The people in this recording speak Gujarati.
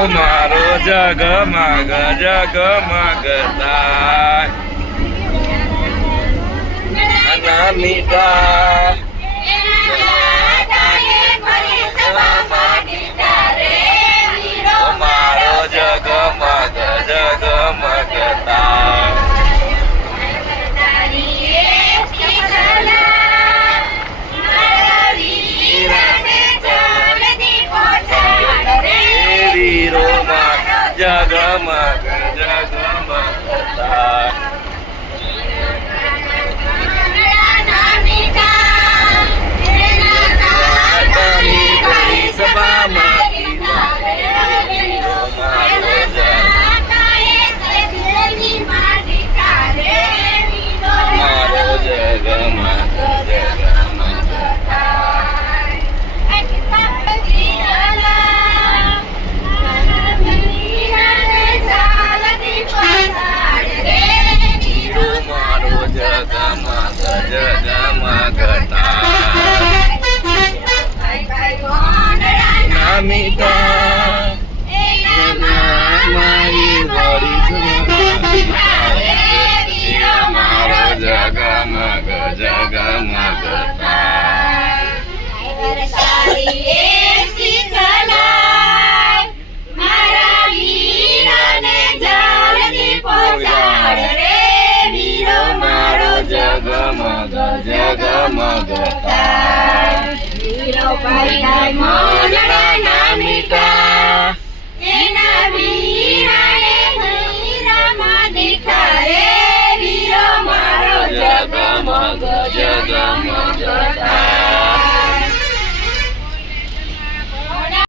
મારો જગમગ જગમગ થાય નાના મીઠા મારો જગમગ જગમગ થાય વીરો જગમગ જગમગ થાય જગમગ જગમગ થાય વીરો ભાઈ મોનડા મીઠા એના વીરાને વીરામાં દેખાય વીરો મારો જગમગ જગમગ